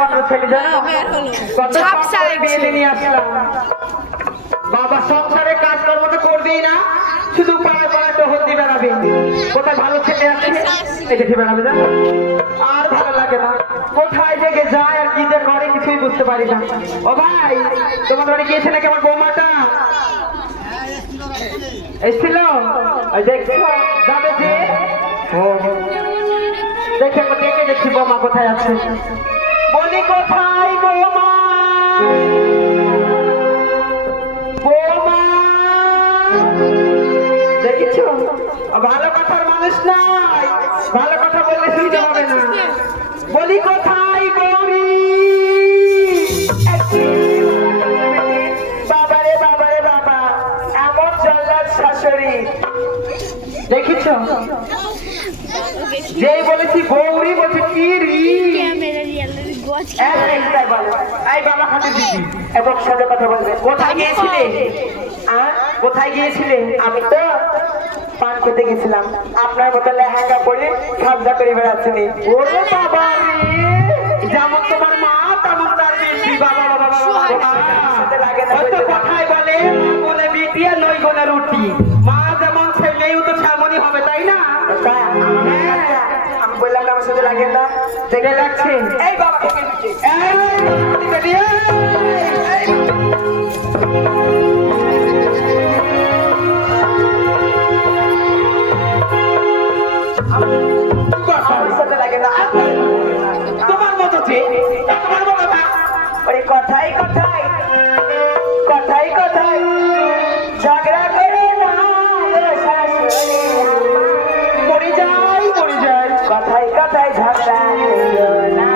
মাত্র ছেলে জানো বিয়ে নিয়ে আসলাম। বাবা সংসারে কাজ কর্ম তো করবেই না, শুধু পায়ে পায়ে টহল দিয়ে বেড়াবে। কোথায় ভালো ছেলে আছে এই দেখে বেড়াবে না, আর ভালো লাগে না। কোথায় থেকে যায় আর কি যে করে কিছুই বুঝতে পারি না। ও ভাই, তোমার বাড়ি গিয়েছে নাকি আমার বৌমাটা? এসছিল দেখছো যাবে যে দেখে দেখে দেখছি বৌমা কোথায় আছে। বলি কোথায় বৌমা? বৌমা দেখেছো, ভালো কথার মানুষ নাই, ভালো কথা বললে শুনতে হবে না। বলি কোথায় বৌরি? বাবারে বাবারে বাবা, এমন জল্লাদ শাশুড়ি দেখেছো? যেই বলেছি বৌরি বলছে কি রি। এই বাবা হাতে দিবি এবং সঙ্গে কথা বলবে। কোথায় গিয়েছিলে? কোথায় গিয়েছিলে? আমি তো পান করতে গেছিলাম। আপনার মতো লেহেঙ্গা পরে খাবজা করে বেড়াচ্ছিনি। ওরে বাবা রে, যেমন তোমার মা তেমন তার বেটি। বাবা বাবা কোথায় বলে বলে বিটি আর নই গোনা রুটি। মা যেমন ছেলেও তো তেমনই হবে, তাই না? আমি বললাম আমার সাথে লাগে না, দেখে লাগছে। এই বাবা তোমার মতো তোমার মতো না। কথাই কথাই কথাই কথাই ঝগড়া করে না, মরে যাই মরে যাই। কথাই কথাই ঝগড়া না,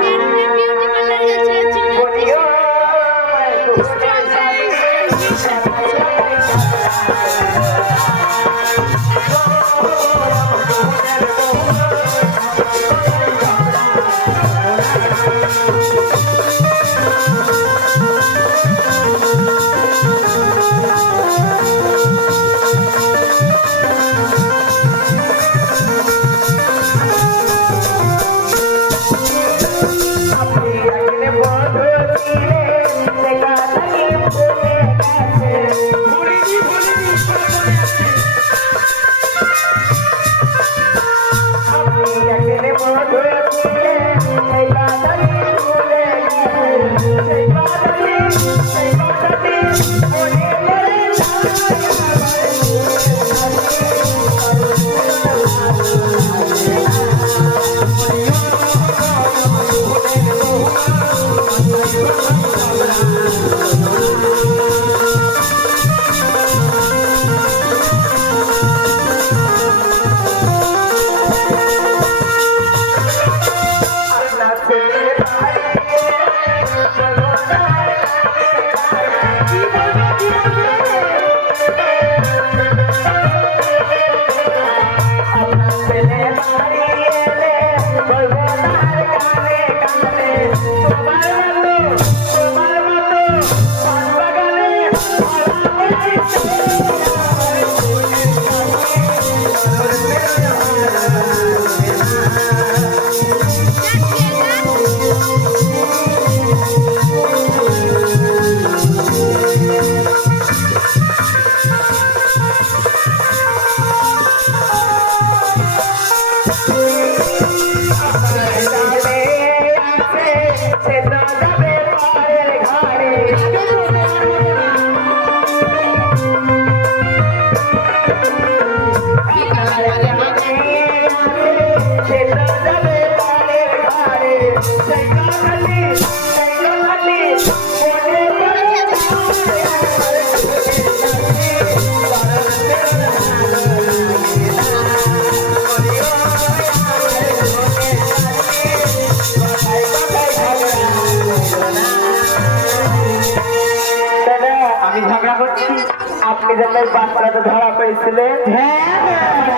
আপনি যখন বাচ্চাটা ধরা পেয়েছিলেন,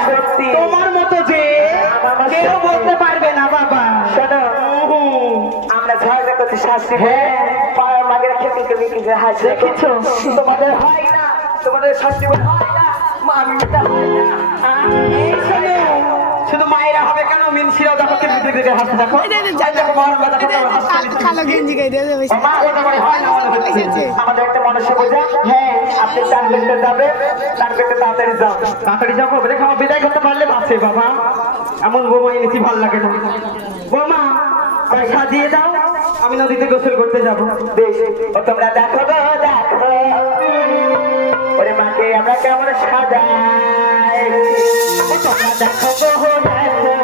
সত্যি তোমার মতো যে কেউ বলতে পারবে না বাবা। শোনো, আমরা ঝগড়া করছি শাস্তি পাড়ার মাগের খেতে খেতে হাসি দেখেছো, তোমাদের হয় না, তোমাদের শাস্তি হয় না, শুধু মায়েরা হবে কেন, মিনসিরা দেখো কি দিকে হাসছে দেখো দেখো মহারাজ দেখো কালো গেঞ্জি গাইতে যাবে মা ওটা মানে হয় না আমাদের একটা মনুষ্য বোঝা হ্যাঁ আপনি চার পেটে যাবে চার পেটে তাড়াতাড়ি যাও বলে আমার বিদায় করতে পারলে বাঁচে বাবা এমন বৌমা এনেছি ভালো লাগে না বৌমা সাজিয়ে দাও আমি নদীতে গোসল করতে যাবো বেশ ও তোমরা দেখো গো দেখো ওরে মাকে আমরা কেমন সাজাই ও তোমরা দেখো গো দেখো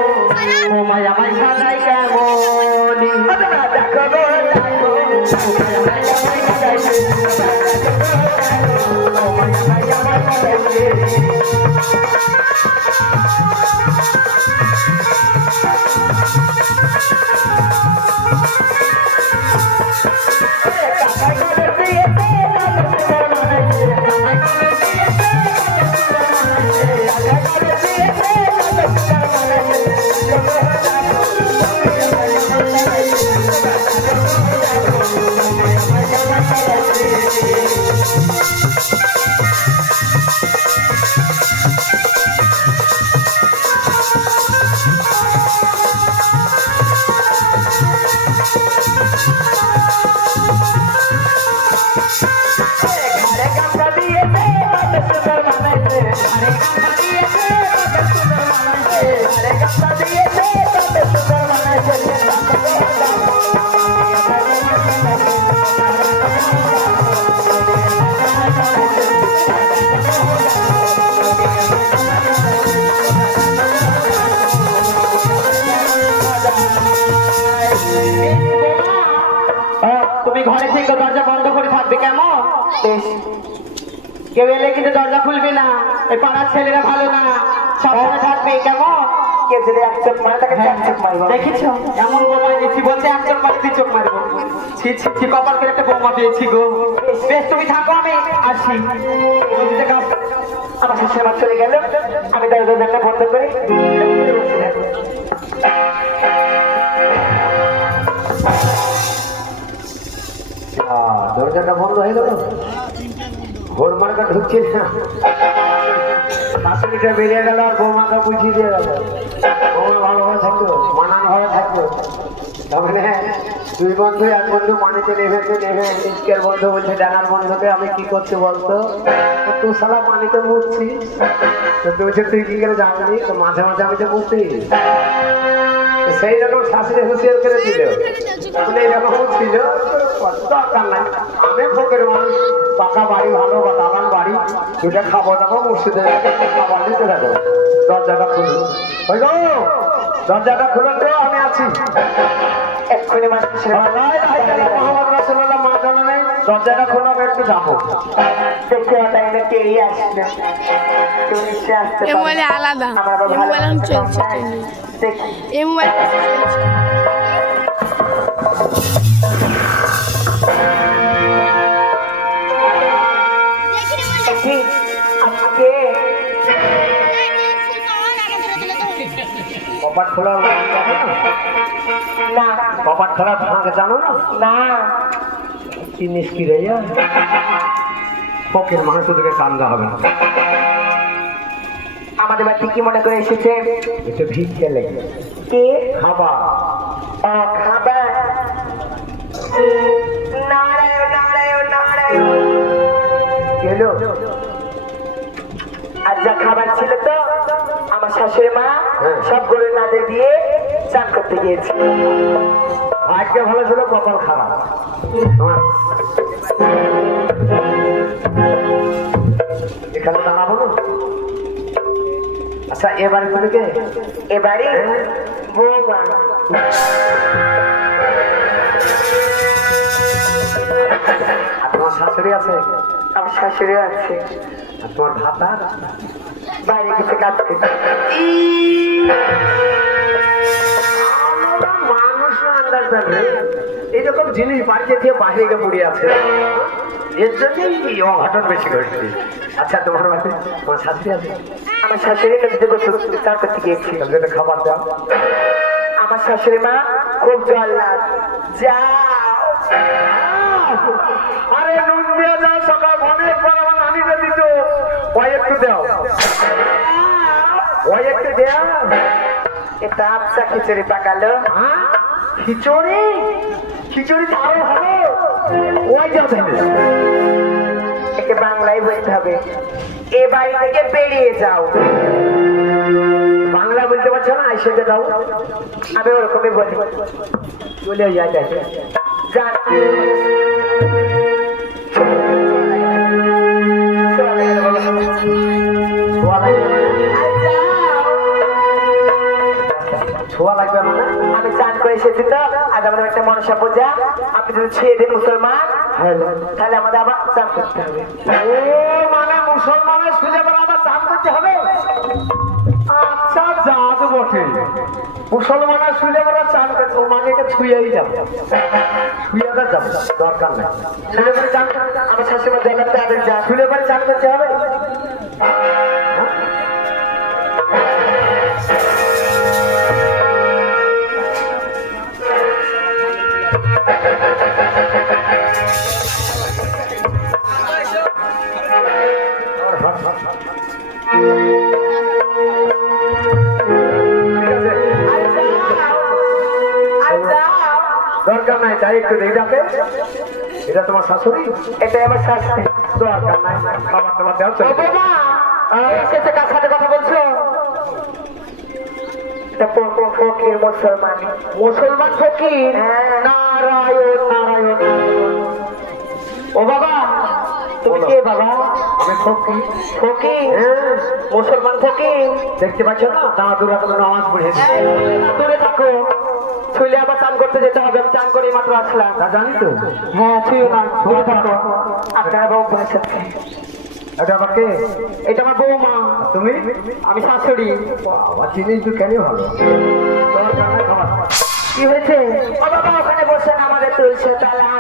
ও মাই আমায় সাজাই কেমন ও তোমরা দেখো গো দেখো ও মাই আমায় সাজাই ও মাই আমায় সাজাই তুমি ঘরে থেকে দরজা বন্ধ করে থাকবে কেমন কেউ এলে কিন্তু দরজা খুলবে না এই পাড়ার ছেলেরা ভালো না সাবধানে থাকবে কেমন কেউ যদি এক চোখ মারে তাকে এক চোখ মারবো দেখেছো এমন বোমা দিচ্ছি বলছে এক চোখ মারে দুই চোখ মারবো ছি ছি ছি কপাল করে একটা বোমা পেয়েছি গো বেশ তুমি থাকো আমি আসি নদীতে কাজ আমার শ্বশুর মা চলে গেল আমি দরজা জানলা বন্ধ করে দরজাটা বন্ধ হয়ে গেল ঘোর মার্কা ঢুকছে না শাশুড়িটা বেরিয়ে গেল আর বৌমাকে বুঝিয়ে দিয়ে গেল বৌমা ভালোভাবে থাকতো মানান ভাবে থাকতো তার মানে দুই বন্ধু এক বন্ধু পানিতে নেভেছে নেভে নিজকের বন্ধু বলছে ডানার বন্ধুকে আমি কি করছি বলতো তুই শালা পানিতে মুছছিস তো তুই বলছে তুই কি করে জানলি তো মাঝে মাঝে আমি তো মুছি সেই জন্য শাশুড়ি হুঁশিয়ার করে দিল এখন এইরকম ছিল দরকার নাই আমি ফোকের মানুষ পাকা বাড়ি ভালো বা দালান বাড়ি দুটা খাবো দাবো মুর্শিদের খাবার দিতে থাকো দরজাটা খুলুন ওই গো দরজাটা খুলুন তো আমি আছি এক্ষুনি দরজাটা খুলে আমি একটু যাবো দেখতে কেই আসছে এ মোবাইলে আলাদা এ মোবাইল চলছে এ মোবাইল কপাট খোলা না কপাট খোলা ভাঙ জানো না না জিনিস কি রে পকের মানুষ তোকে কান্দা হবে না আমাদের বাড়িতে কি মনে করে এসেছে একটু ভিক খেলে কে খাবার খাবার নারায়ণ নারায়ণ নারায়ণ এলো আর যা খাবার ছিল তো আমার শাশুড়ি মা সব গরু নাদে দিয়ে চান করতে গিয়েছে ভাগ্য ভালো ছিল কপাল খারাপ এখানে দাঁড়াবো না আচ্ছা এবারে তুমি কে এবারে বৌমা তোমার শাশুড়ি আছে আমার শাশুড়ি আছে আর তোমার ভাতা বাইরে কিছু কাজ করছে মানুষ আন্দাজ যাবে এইরকম জিনিস বাড়িতে দিয়ে বাইরে গিয়ে পড়ে আছে এর জন্যই অঘটন বেশি ঘটছে আচ্ছা তোমার তোমার শাশুড়ি আছে আমার শাশুড়ি নদীতে চার করতে গিয়েছি খাবার দাও আমার শাশুড়ি মা খুব জল্লাদ যাও আরে নুন দিয়ে যাও সকাল অনেক পর আমার নানিকে দিত ওই একটু দাও ওই একটু দেও এটা আচ্ছা খিচুড়ি পাকালো। খিচুড়ি খিচুড়ি তাও হবে ওই যাবে একে বাংলায় বলতে হবে এ বাড়ি থেকে বেরিয়ে যাও। বাংলা বলতে পারছো না এসে যাও। আমি ওরকমই বলি চলে যাই যান ছোঁয়া লাগবে না। আমি চান করে এসেছি তো আজ আমাদের একটা মনসা পূজা। আপনি যদি ছেড়ে দিন মুসলমান তাহলে আমাদের আবার চান করতে হবে। ও মানে মুসলমানের সুজে আবার চান করতে হবে। আচ্ছা যা তো বটে মুসলমানের সুজে বেড়া চান করতে ও মানে এটা ছুঁয়েই যাবে ছুঁয়াটা যাবে দরকার নেই। সুজে বেড়ে চান আমার শাশুড়ি জানাতে আগে যা সুজে বেড়ে চান করতে হবে। দরকার নাই তাই একটু দেখে এটা তোমার শাশুড়ি এটা আমার শাশুড়ি দরকার নাই খাবার তোমার দেওয়া চলবে। কার সাথে কথা বলছো? ফকির মুসলমান মুসলমান ফকির নারায়ণ নারায়ণ। ও বাবা তুমি কে বাবা? আমি ফকির। ফকির মুসলমান ফকির দেখতে পাচ্ছ না দাঁড়া দূরে নামাজ পড়েছে। দূরে থাকো ছুইলে আবার চান করতে যেতে হবে। আমি চান করে মাত্র আসলাম তা জানি তো। হ্যাঁ ছুঁয়ো না দূরে থাকো। আপনার বউ বলেছে এটা আমার কে? এটা আমার বৌমা। তুমি? আমি শাশুড়ি। আমার জিনিস তো কেন ভালো কি হয়েছে? ও বাবা ওখানে বসেন আমাদের তুলছে তালা।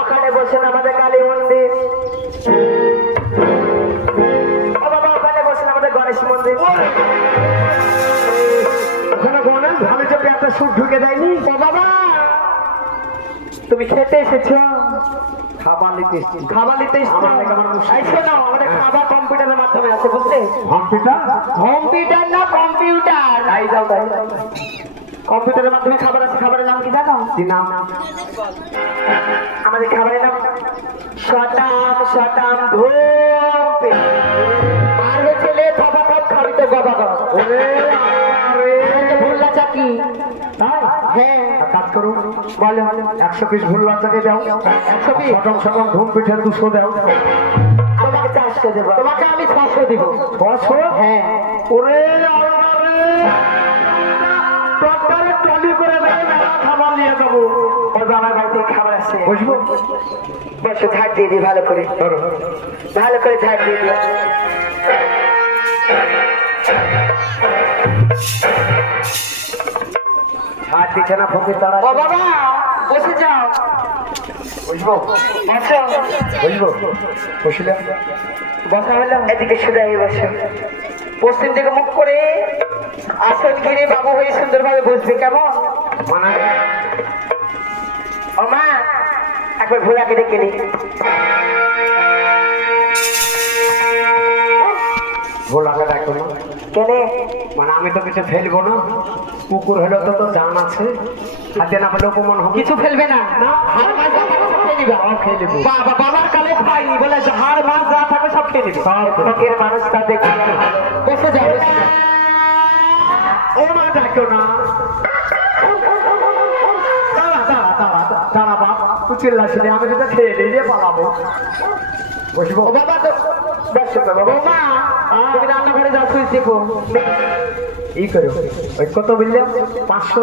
ওখানে বসেন আমাদের কালী মন্দির। ও বাবা ওখানে বসেন আমাদের গণেশ মন্দির। ওখানে গণেশ ভালো চোখে একটা সুট ঢুকে দেয়নি। ও বাবা তুমি খেতে এসেছো? খাবার নিতে এসেছি। খাবার নিতে এসেছো? আমাদের খাবার কম্পিউটারের মাধ্যমে আছে বুঝলে? কম্পিউটার কম্পিউটার না কম্পিউটার। তাই যাও তাই কম্পিউটারের মাধ্যমে খাবার আছে। খাবারের নাম কি জানো? কি নাম? আমাদের খাবারের নাম শতাম শতাম ধূপ আর ছেলে থপা থপ খাবি তো গবা গবা। ওরে আরে ভুল্লা চাকি। হ্যাঁ কাজ করো বলো 100 পিস ভুল্লা চাকি দাও। 100 পিস শতাম শতাম ধূপ পিঠে 200 দাও। আমাকে 400 দেব। তোমাকে আমি 600 দিব। 600? হ্যাঁ। ওরে আরে টকটারে টলি করে দেয় না খাবার নিয়ে যাবো। ওর বাবার বাড়িতে খাবার আছে বুঝবো। বসে ঝাড় দিয়ে দিই ভালো করে ভালো করে ঝাড় দিয়ে দিই। ঝাড় দিচ্ছে না ফকির তারা। ও বাবা বসে যাও বুঝবো। বসো বুঝবো। বসলে বসা হলো এদিকে সোজাই বসো। পশ্চিম দিকে মুখ করে আসন ঘিরে বাবু হয়ে সুন্দরভাবে বসবে কেমন? ও মা একবার ভোলাকে ডেকে নি। ভোলাকে ডাকো না কেন? মানে আমি তো কিছু ফেলবো না। কুকুর হলেও তো তো জান আছে। হাতে না হলে অপমান হবে। কিছু ফেলবে না বাবা বাবার কালে খাইনি বলে হাড় মাছ যা থাকে সব খেয়ে নিবে। ফকির মানুষটা দেখে বসে যাও। ও মা ডাকো না। দাঁড়া বাবা তুই চিল্লাছিলি আমি যেটা খেয়ে দিয়ে পালাবো। বসবো বাবা তো বসো বাবা। মা তুমি রান্নাঘরে যাও সুইচ দেখো। এই করো ওই কত বললে? 500?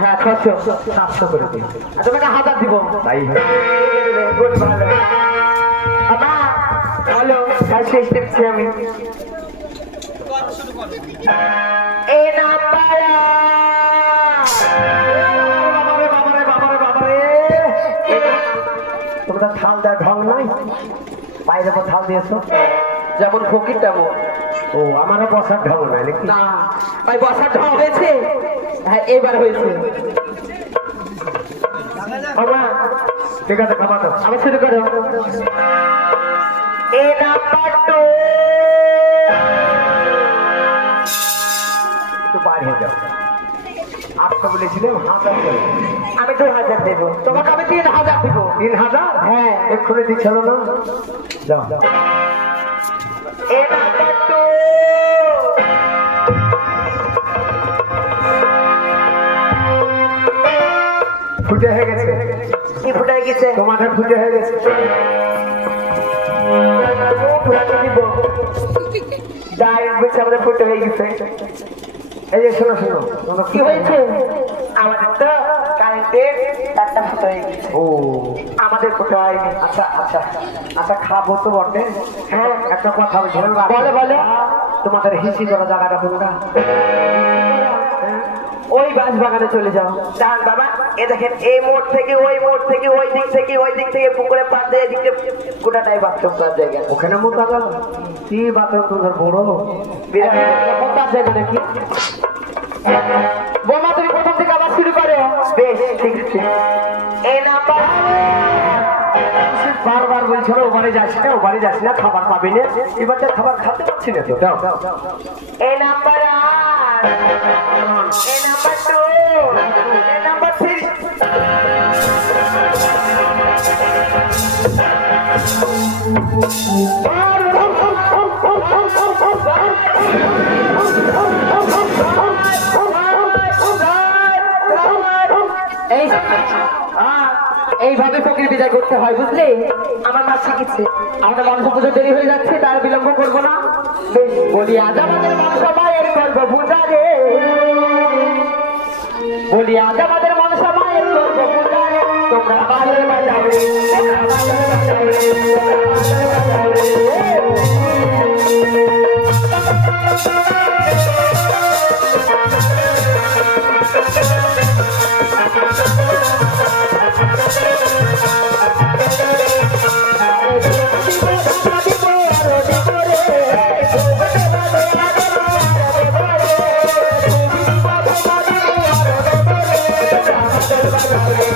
হ্যাঁ 600 700 করে দিই। তোমাকে 1000 দিব। তাই গুড ভালো। বাবা হ্যালো কাজ শেষ দেখছি আমি। এই নাম্বার তোমরা থাল দেওয়ার ঢং নাই। বাইরে থাল দিয়েছো যেমন ফকির তেমন। ও আমারও বসার ঢং নাই নাকি? না ভাই বসার ঢং হয়েছে। হ্যাঁ এবার হয়েছে। ঠিক আছে খাবার দাও। আবার শুরু করো। এ নাম্বার 2 একটু বার হয়ে যাও। আপনি বলেছিলেন 1000 দেব, আমি 2000 দেব, তোমাকে আমি 3000 দেব। 3000? হ্যাঁ, এক্ষুনি দিচ্ছিল না। যাও এ নাম্বার 2 ফুটে হয়ে গেছে। কি ফুটে হয়ে গেছে? তোমাদের ফুটে হয়ে গেছে। ডাইরেক্ট বলছে আমাদের ফুটে হয়ে গেছে। এই যে শোনো শোনো, কি হয়েছে? আমাদের তো কারেন্টের তারটা ফুটে হয়ে গেছে। ও, আমাদের ফুটে হয়নি। আচ্ছা আচ্ছা আচ্ছা, খাবো তো বটে। হ্যাঁ, একটা কথা বলছিলাম। বলে বলে, তোমাদের হিসি করা জায়গাটা কোনটা? ওই বাঁশ বাগানে চলে যাও। যান বাবা, এ দেখেন, এই মোড় থেকে ওই মোড় থেকে ওই দিক থেকে ওই দিক থেকে পুকুরে পার দিয়ে এদিকে গোটাটাই বাথরুম করার জায়গা। ওখানে মোটা গেল কি বাথরুম? তোমার বড় বিরাট মোটার জায়গা নাকি? বোমা, তুমি প্রথম থেকে আবার শুরু করো। বেশ, ঠিক আছে। এই নাম্বার বারবার বলছিল ও বাড়ি যাস না, ও বাড়ি যাস না, খাবার পাবি না। এবার তো খাবার খেতে পাচ্ছি না তো। দাও এই নাম্বার 8, এই নাম্বার 2, এই নাম্বার 3। এইভাবে ফকির বিদায় করতে হয়, বুঝলি? আমার মা শিখেছে। আমাদের মানুষ পুজো দেরি হয়ে যাচ্ছে, তার বিলম্ব করবো না। বেশ, বলি আজ আমাদের মানুষ মায়ের করবো পূজা রে, বলি আজ আমাদের মানুষ মায়ের করবো পূজা রে। তোমরা বাজে বাজাও রে, তোমরা বাজে বাজাও রে, তোমরা বাজে বাজাও রে। Bye.